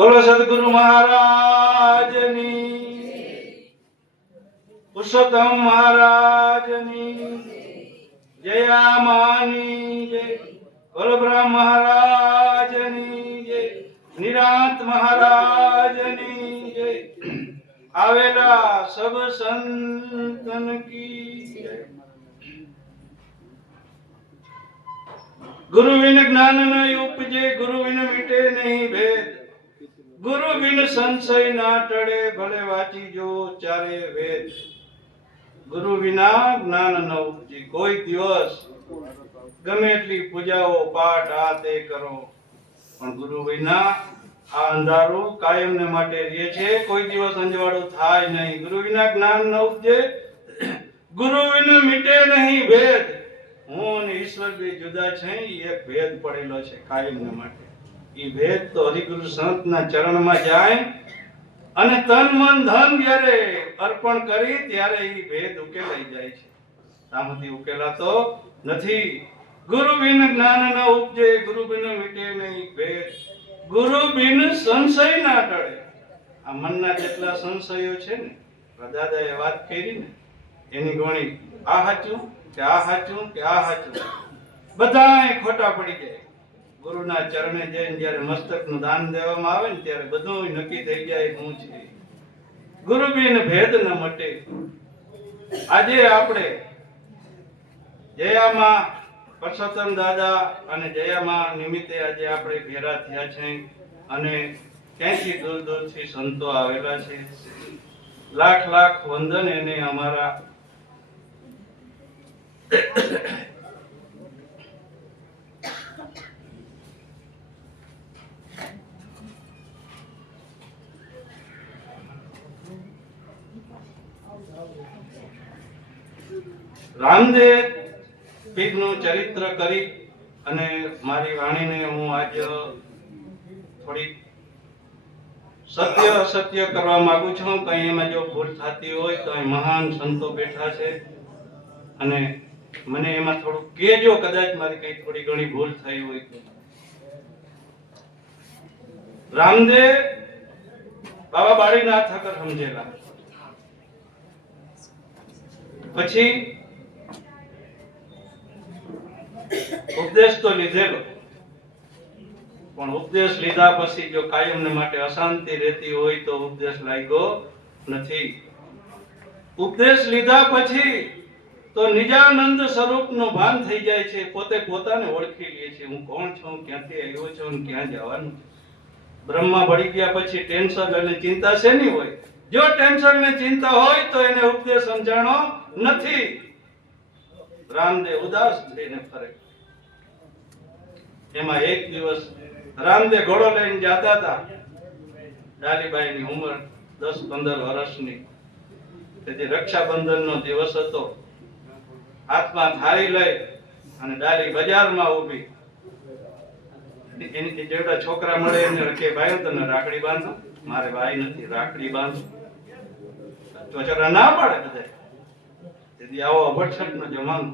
બોલો સદગુરુ મહારાજની, પુરુષોત્તમ મહારાજની જય, માની જય, બોલો બ્રહ્મ મહારાજની જય, નિરાંત મહારાજની જય, આવેલા સબ સંતન કી જય। गुरु बिन ज्ञान न उपजे, गुरु बिन मिटे नहीं भेद, गुरु बिन संशय ना टळे, भले वाची जो चारे वेद। गुरु बिना ज्ञान न उपजे। कोई दिवस गमे એટલી પૂજાઓ પાઠ આ તે કરો, પણ ગુરુ વિના આ અંધારું કાયમને માટે રહે છે, કોઈ દિવસ અંજવાળું થાય નહીં। ગુરુ વિના જ્ઞાન ન ઉપજે, ગુરુ વિન મિટે નહીં ભેદ। હું અને ઈશ્વર બે જુદા છે, એક ભેદ પડેલો છે કાયમને માટે। એ ભેદ તો હરિગુરુ સંતના ચરણમાં જાય અને તન મન ધન જ્યારે અર્પણ કરી ત્યારે એ ભેદ ઉકેલાઈ જાય છે, સામથી ઉકેલાતો નથી। ગુરુ બિન જ્ઞાન ન ઉપજે, ગુરુ બિન મિટે નહીં ભેદ, ગુરુ બિન સંશય ના ટળે। આ મનના જેટલા સંશયો છે ને, દાદાએ વાત કરી ને એની ગણી આ સાચું કે આ સાચું કે આ સાચું, બધાય ખોટા પડી જાય। ગુરુના ચરણે જઈને જ્યારે મસ્તકનું દાન દેવામાં આવે ને ત્યારે બધું નક્કી થઈ જાય શું છે। ગુરુ બિન ભેદ ન મટે। આજે આપણે જયામાં પરસોત્તમ દાદા અને જયામાં નિમિત્તે આજે આપણે ભેરા થયા છે અને ક્યાંથી દૂર દૂરથી સંતો આવેલા છે। લાખ લાખ વંદન એને અમારા રામદેવ પીરનું ચરિત્ર કરી અને મારી વાણીને હું આજ થોડી સત્ય અસત્ય કરવા માંગુ છું। કઈ એમાં જો ભૂલ થતી હોય તો અહીં મહાન સંતો બેઠા છે અને મને એમાં થોડું કહેજો, કદાચ મારી કઈ થોડી ઘણી ભૂલ થઈ હોય તો। રામદેવ બાબા બાળીનાથ ઠાકર સમજેલા, પછી ઉપદેશ તો લીધેલો, પણ ઉપદેશ લીધા પછી જો કાયમને માટે અશાંતિ રહેતી હોય તો ઉપદેશ લાગ્યો નથી। ઉપદેશ લીધા પછી તો નિજાનંદ સ્વરૂપનું ભાન થઈ જાય છે, પોતે પોતાને ઓળખી લે છે, હું કોણ છું, ક્યાંથી આવ્યો છું અને ક્યાં જવાનું। બ્રહ્મા ભળી ગયા પછી ટેન્શન અને ચિંતા શેની હોય? જો ટેન્શન ને ચિંતા હોય તો એને ઉપદેશ સમજાણો નથી। રામદેવ ઉદાસ થઈને ફરે। એમાં એક દિવસ રામદેવ ઘોડો લઈને જતા હતા, ડાલીબાઈની ઉંમર 10-15 વર્ષની, તેથી રક્ષાબંધનનો દિવસ હતો। હાથમાં થાળી લઈ અને ડાલી બજારમાં ઊભી, એની જેવડા છોકરા મળે એને કે ભાઈ તને રાખડી બાંધો, મારે ભાઈ નથી, રાખડી બાંધો। છોકરા ના પાડે બધા, તેથી આવો અભટછટનો જમાનો।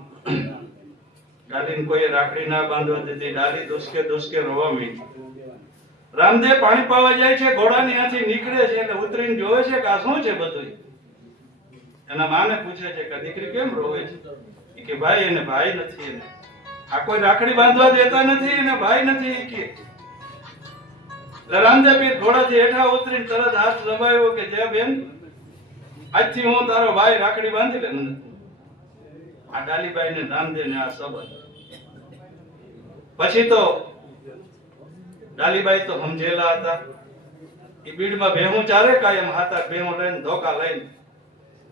ડાલીને કોઈ રાખડી ના બાંધવા દેતી, ડાલી દુસકે દુસકે રોવા માંડી। રામદેવ પાણી પાવા જાય છે, ઘોડાની ત્યાંથી નીકળે છે એટલે ઉતરીને જોવે છે કે આ શું છે બધું। એના માને પૂછે છે કે દીકરી કેમ રોવે છે? કે ભાઈ એને ભાઈ નથી, એને આ કોઈ રાખડી બાંધવા દેતા નથી, એને ભાઈ નથી કે। રામદેવ પીર ઘોડાથી હેઠા ઉતરીને તરત હાથ લંબાવ્યો કે જય બેન, આજથી હું તારો ભાઈ, રાખડી બાંધી લે મને। આ ડાલીબાઈ ને રામદેવ ને આ સંબંધ પછી તો ડાલીબાઈ તો સમજેલા હતા। એ બીડમાં ભેહું ચારે કાયમ, હાથા ભેહું લઈને ધોકા લઈને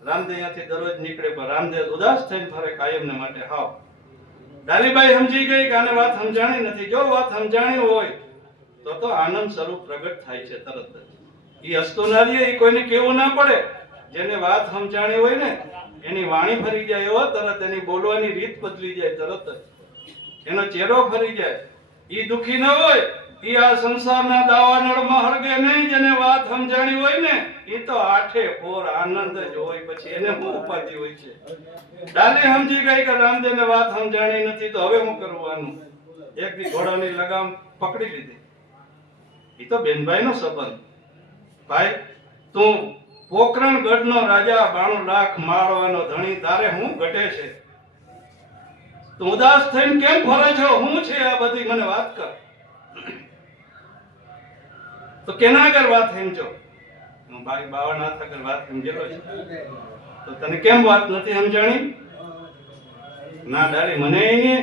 રામદેવ ત્યાંથી દરરોજ નીકળે, પણ રામદેવ ઉદાસ થઈને ફરે કાયમને માટે। હાવ ડાલીબાઈ સમજી ગઈ કે આને વાત સમજાણી નથી। જો વાત સમજાણી હોય તો આનંદ સ્વરૂપ પ્રગટ થાય છે તરત જ। એ હસતું ના રહે, એ કોઈને કેવું ના પડે। જેને વાત સમજાણી હોય ને એની વાણી ફરી જાય, એવો તરત એની બોલવાની રીત બદલી જાય તરત જ, એનો ચહેરો ફરી જાય। એ દુખી ન હોય, એ આ સંસારના દાવાનળમાં હળગે નહીં। જેને વાત સમજાણી હોય ને એ તો આઠે પોર આનંદ જ હોય, પછી એને શું ઉપાધિ હોય છે। ડાલી સમજી ગઈ કે રામદેવને વાત સમજાણી નથી, તો હવે હું કરવાનું? એક દી ઘોડાની લગામ પકડી લીધી એ તો બેનભાઈનો સંબંધ. ભાઈ તું પોકરણગઢનો રાજા 92 લાખ માળવાનો ધણી, તારે હું ઘટે છે? તું ઉદાસ થઈને કેમ ફરે છો? હું છે આ બધી? મને વાત કર. તો કેના આગળ વાત સમજો? હું ભાઈ 52 હાથ આગળ વાત સમજેલો છે. તો તને કેમ વાત નથી સમજાણી? ના ડાલી, મને એને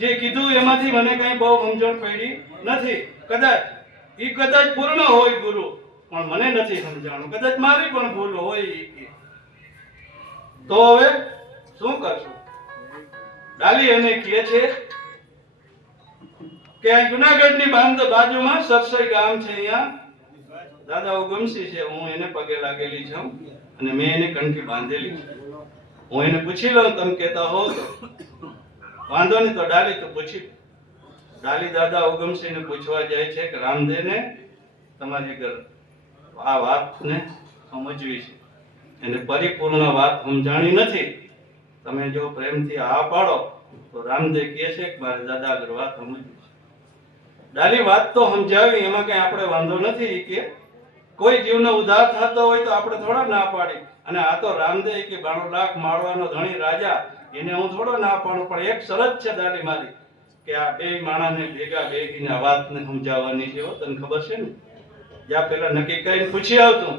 જે કીધું એમાંથી મને કઈ બહુ સમજણ પડી નથી. કદાચ પૂર્ણ હોય ગુરુ, પણ મને નથી સમજાણું. કદાચ મારી પણ ભૂલ હોય. તો હવે શું કરશું? ડાલી એને કહે છે કે આ જુનાગઢની બાજુમાં સરસઈ ગામ છે, અહીંયા દાદા ઉગમસિંહ છે. હું એને પગે લાગેલી છું અને મેં એને કંઠી બાંધેલી છે. હું એને પૂછી લઉં, તમે કહેતા હો તો વાંધો નહીં. તો ડાલી તો પૂછી. ડાલી દાદા ઉગમસિંહને પૂછવા જાય છે કે રામદેવને તમારી ઘર આ વાતને સમજવી છે, એને પરિપૂર્ણ વાત સમજાણી નથી. તમે જો પ્રેમથી આ પાડો તો રામદેવ કહે છે કે મારે દાદા આગળ વાત સમજવી છે. ડાલી વાત તો સમજાવી, એમાં કઈ આપણે વાંધો નથી. કે કોઈ જીવનો ઉદ્ધાર થતો હોય તો આપણે થોડા ના પાડી. અને આ તો રામદેવ કે 92 લાખ માળવાનો ધણી રાજા, એને હું થોડો ના પાડું. પણ એક શરત છે ડાલી મારી, કે આ બે માણાને ભેગા બેસીને આ વાતને સમજાવવાની છે. તને ખબર છે ને? જ્યાં પેલા નક્કી કરીને પૂછી આવતું.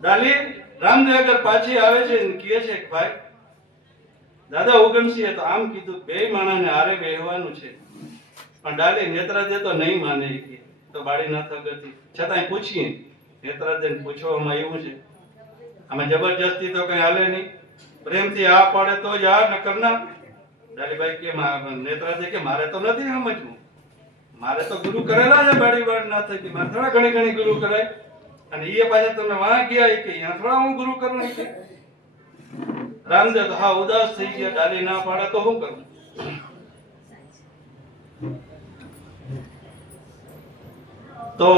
ડાલી રામદેવ આગળ પાછી આવે છે ને કહે છે કે ભાઈ દાદા ઉગમસિંહે તો આમ કીધું, બે માણાને હારે બેહવાનું છે. પણ ડાલી નેત્રાદે તો નહીં માને. તો બાળીનાથ આગળથી છતાંય પૂછીએ. નેત્રાદેને પૂછવામાં એવું છે, આમાં જબરજસ્તી તો કઈ હાલે નહીં. પ્રેમથી આ પાડે તો જ આ, નકર ના. ડાલીભાઈ કે નેત્રાદે કે મારે તો નથી સમજવું, મારે તો ગુરુ કરેલા છે. બાળી ના થઈ, મારે થોડા ઘણી ગુરુ કરાય. અને એ પાછા તમે વાં ગયા કે અહીંયા થોડા હું ગુરુ કરું. કે રામદેવ તો હા ઉદાસ થઈ ગયા. ડાલી ના પાડે તો શું કરું? તો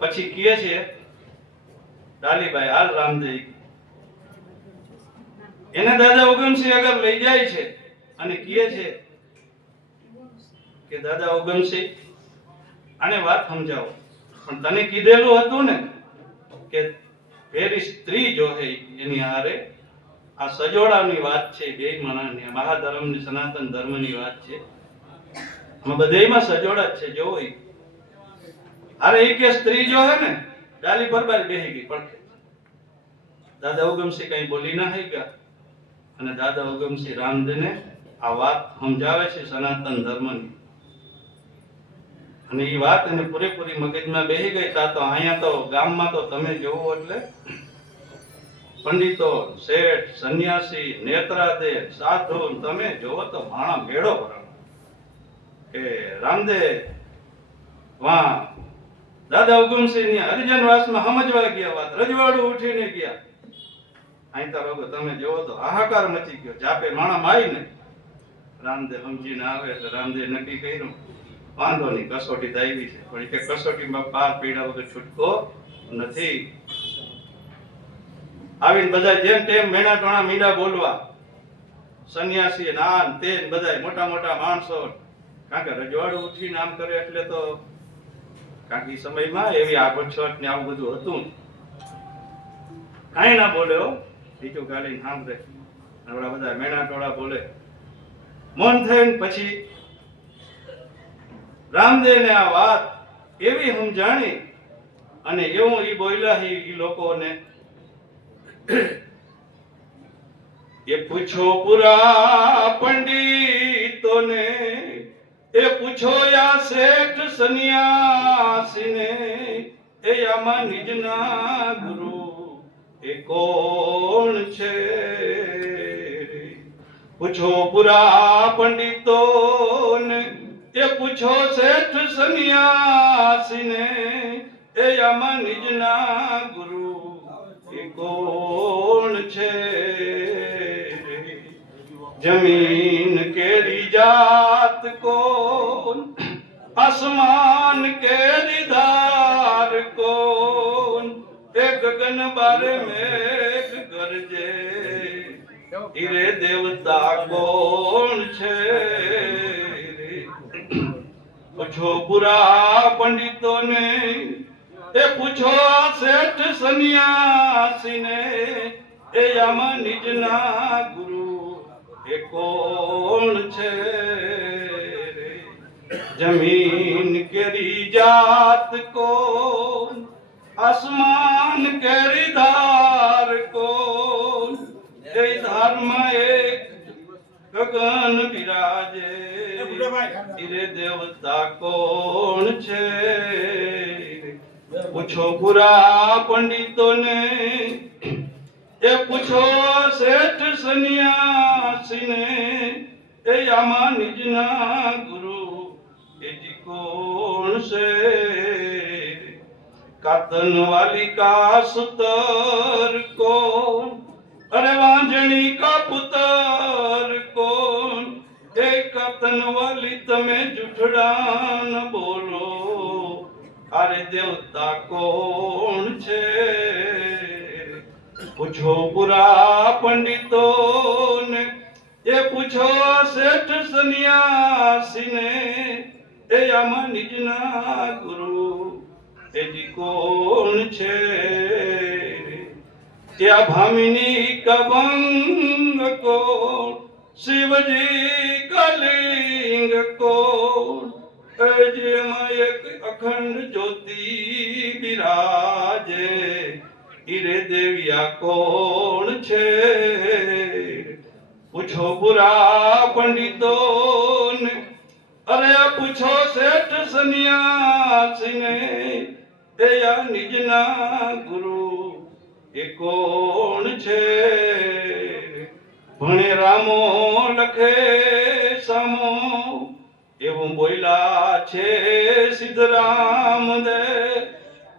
પછી કહે છે ડાલીભાઈ હાલ રામદેવ એને દાદા ઉગમસિંહ આગળ લઈ જાય છે અને કહે છે કે દાદા ઉગમસિંહ આને વાત સમજાવો. પણ તને કીધેલું હતું ને કે ફેરી સ્ત્રી જો હે એની હારે આ સજોડાની વાત છે. બે માણસની મહાધર્મની સનાતન ધર્મની વાત છે. આમાં બધેયમાં સજોડા જ છે. જો અરે એ કે સ્ત્રી જો હે ને, ડાલી બરબાર બેહી ગઈ. પણ દાદા ઉગમસિંહ કઈ બોલી ના હઈ ગયા. અને દાદા ઉગમસિંહ રામદેવને આ વાત સમજાવે છે સનાતન ધર્મની. અને એ વાત એને પૂરેપૂરી મગજમાં બેહી ગઈ. તો અહીંયા તો ગામમાં તો તમે જોવો એટલે પંડિતો, શેઠ, સંન્યાસી, નેત્રાદે, સાધુ, તમે જોવો તો માણા મેળો ભરાણો કે રામદેવ વાહ દાદા ઉગમસિંહ ની હરિજનવાસમાં સમજવા ગયા. વાત રજવાડું ઉઠીને ગયા. અહીં તો રોગો તમે જોવો તો હાહાકાર મચી ગયો. જાપે માણા મારી ને રામદેવ સમજીને આવે એટલે રામદેવ નક્કી કર્યું વાંધો નહીં, કસોટી તો આવી છે. પણ કે કસોટીમાં પાર પીડા વગર છૂટકો નથી. આવીને બધા જેમ તેમ મેણા ટોણા મીંડા બોલવા. સંન્યાસી નાન તે બધા મોટા મોટા માણસો. કારણ કે રજવાડું ઉઠીને આમ કરે એટલે તો કારણ કે સમયમાં એવી આગોછટ ને આવું બધું હતું. કાંઈ ના બોલ્યો. બીજું ગાલીને સાંભળે. આપણા બધા મેણા ટોળા બોલે. મૌન થઈને પછી રામદેવને આ વાત એવી સમજાણી અને એવું ઈ બોલ્યા ઈ લોકોને એ પૂછો પુરા પંડિતોને, એ પૂછો યા શેઠ સન્યાસીને, એ આમાં નિજના ગુરુ એ કોણ છે? પૂછો પુરા પંડિતોને, એ પૂછો શેઠ સન્યાસીને, એ આમાં નિજના ગુરુ એ કોણ છે? જમીન કેરી જાત કોણ, આસમાન કેરી ધાર કોણ, એ ગગન બારે મેઘ ગરજે, હીરે દેવતા કોણ છે? પૂછો બુરા પંડિતોને, એ પૂછો આ શેઠ સન્યાસીને, એ આમાં નિજના ગુરુ એ કોણ છે રે? જમીન કેરી જાત કોણ, આસમાન કેરી ધાર કોણ, એ ધારમાં એક ગગન બિરાજે, ઈરે દેવતા કોણ છે? પૂછો પુરા પંડિતોને, એ પૂછો શેઠ સન્યાસીને, એ આમાં નિજના ગુરુ એજી કોણ છે? કાતન વાલી કા સુતર કોણ, અરે વાંજણી કા પુતર કોણ, એ કાતન વાલી તમે જુઠડા ન બોલો, અરે દેવતા કોણ છે? પૂછો પુરા પંડિતોને, એ પૂછો શેઠ સન્યાસીને, એ આમાં નિજના ગુરુ એજી કોણ છે? ત્યાં ભામિની કબંગ કોણ, શિવજી કલિંગ કોણ, જેમાં એક અખંડ જ્યોતિ બિરાજે, ઈરે દેવિયા કોણ છે? પૂછો બુરા પંડિતોને, અરે પૂછો શેઠ સન્યાસીને, એ આ નિજના ગુરુ એ કોણ છે? ભણે રામો લખે સામો, એવું બોલ્યા છે સિદ્ધરામ દે,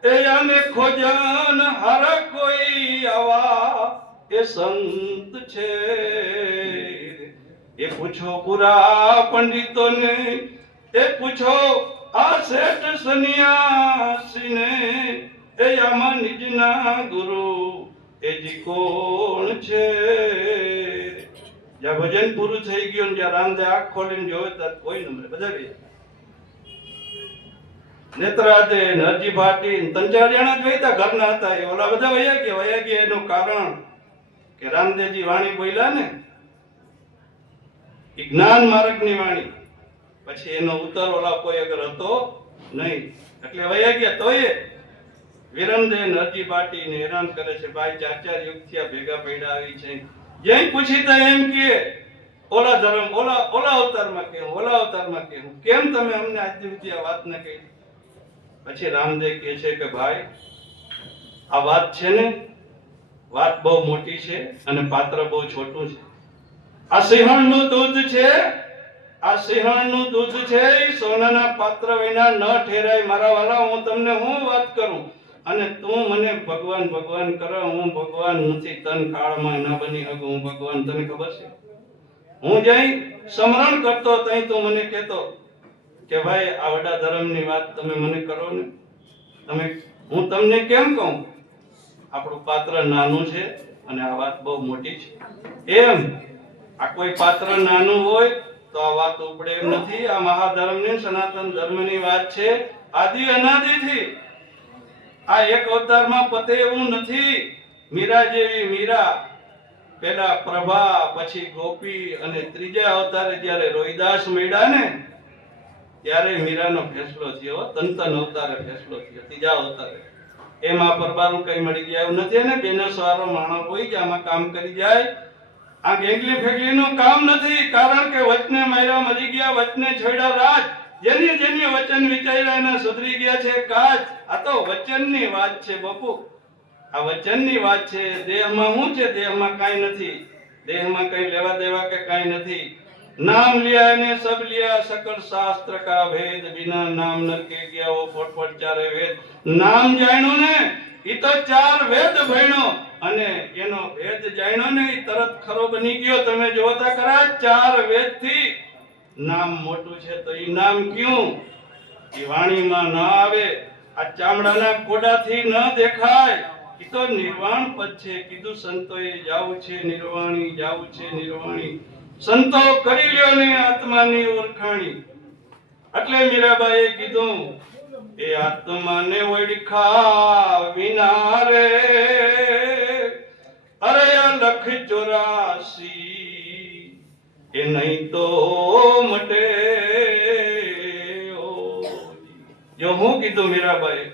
એ આને ખોજન હર કોઈ આવા એ સંત છે? એ પૂછો પુરા પંડિતોને, એ પૂછો આ શેઠ સન્યાસીને, એ આમાં નિજના ગુરુ એજી કોણ છે? જ્યાં ભજન પૂરું થઈ ગયું, જ્યાં રામદેવ આંખ ખોલીને જોયો ત્યાં કોઈ નંબરે બધા બે નેત્રાદે, નરજી ભાટી, ત્રણ ચાર જણા જ વહીતા ઘરના હતા, એ ઓલા બધા વયા ગયા એનું કારણ કે રામદેવજી વાણી બોલ્યા ને, એ જ્ઞાન માર્ગની વાણી, પછી એનો ઉત્તર ઓલા કોઈ અગર હતો નહીં, એટલે વયા ગયા. તો એ વિરમદેવ નરજી ભાટી ને હેરાન કરે છે, ભાઈ ચાર ચાર યુગ થયા ભેગા પડ્યા આવી છે, જેમ પૂછી તો એમ કે ઓલા ધર્મ ઓલા અવતારમાં કેવું, ઓલા અવતારમાં કેવું, કેમ તમે અમને આજ સુધી આ વાત ન કહી? પછી રામદેવ કહે છે કે ભાઈ આ વાત છે ને, વાત બહુ મોટી છે અને પાત્ર બહુ છોટું છે. આ સિંહણનું દૂધ છે, આ સિંહણનું દૂધ છે, એ સોનાના પાત્ર વિના ન ઠેરાય. મારા વાલા, હું તમને હું વાત કરું અને તું મને ભગવાન ભગવાન કરે, હું ભગવાન નથી, તન કાળમાં ન બની શકું હું ભગવાન. તને ખબર છે, હું જઈ સ્મરણ કરતો તઈ તું મને કહેતો કે ભાઈ આ વડા ધર્મની વાત તમે મને કરો ને, હું તમને કેમ કહું? આપણું પાત્ર નાનું છે અને આ વાત બહુ મોટી છે. એમ આ કોઈ પાત્ર નાનું હોય તો આ વાત ઉપડે એમ નથી. આ મહાધર્મની સનાતન ધર્મની વાત છે, આદિ અનાદિથી. આ એક અવતારમાં પતે એવું નથી. મીરા જેવી મીરા, પેલા પ્રભા, પછી ગોપી, અને ત્રીજા અવતારે જ્યારે રોહિદાસ મળ્યા ને ત્યારે મીરાનો ફેસલો થયો. તંતન અવતારે ફેસલો થયો, ત્રીજા અવતારે. એમાં પરબારું કઈ મળી ગયા એવું નથી ને. બેનસવારો માણસ હોય કે આમાં કામ કરી જાય. આ ગેંગલી ફેંગલીનું કામ નથી, કારણ કે વચને માર્યા મરી ગયા, વચને છોડ્યા રાજ. જેની વચન વિચાર્યા એના સુધરી ગયા છે કાજ. આ તો વચનની વાત છે બાપુ, આ વચનની વાત છે. દેહમાં શું છે? દેહમાં કાંઈ નથી. દેહમાં કઈ લેવા દેવા કે કાંઈ નથી. नाम लिया ने सब लिया, सकल शास्त्र का भेद, बिना नाम न के गया वो फटफट चारे वेद. नाम જાણ્યો ને ઈ તો ચાર વેદ ભણ્યો, અને એનો ભેદ જાણ્યો ને ઈ તરત ખરો બની ગયો. તમે જોતા ખરા, ચાર વેદ થી નામ મોટું છે તો ઈ નામ ક્યું? ઈ વાણીમાં ન આવે, આ ચામડાના કોડાથી ન દેખાય. ઈ તો નિર્વાણ પદ છે. કીધું સંતોએ જાવું છે નિર્વાણી, જાવું છે નિર્વાણી. સંતો કરી લ્યો ને આત્માની ઓળખાણી. એટલે મીરાબાઈએ કીધું એ આત્માને ઓળખા વિના રે અરે આ લખ 84 એ નહીં તો મટે. જો હું કીધું મીરાબાઈ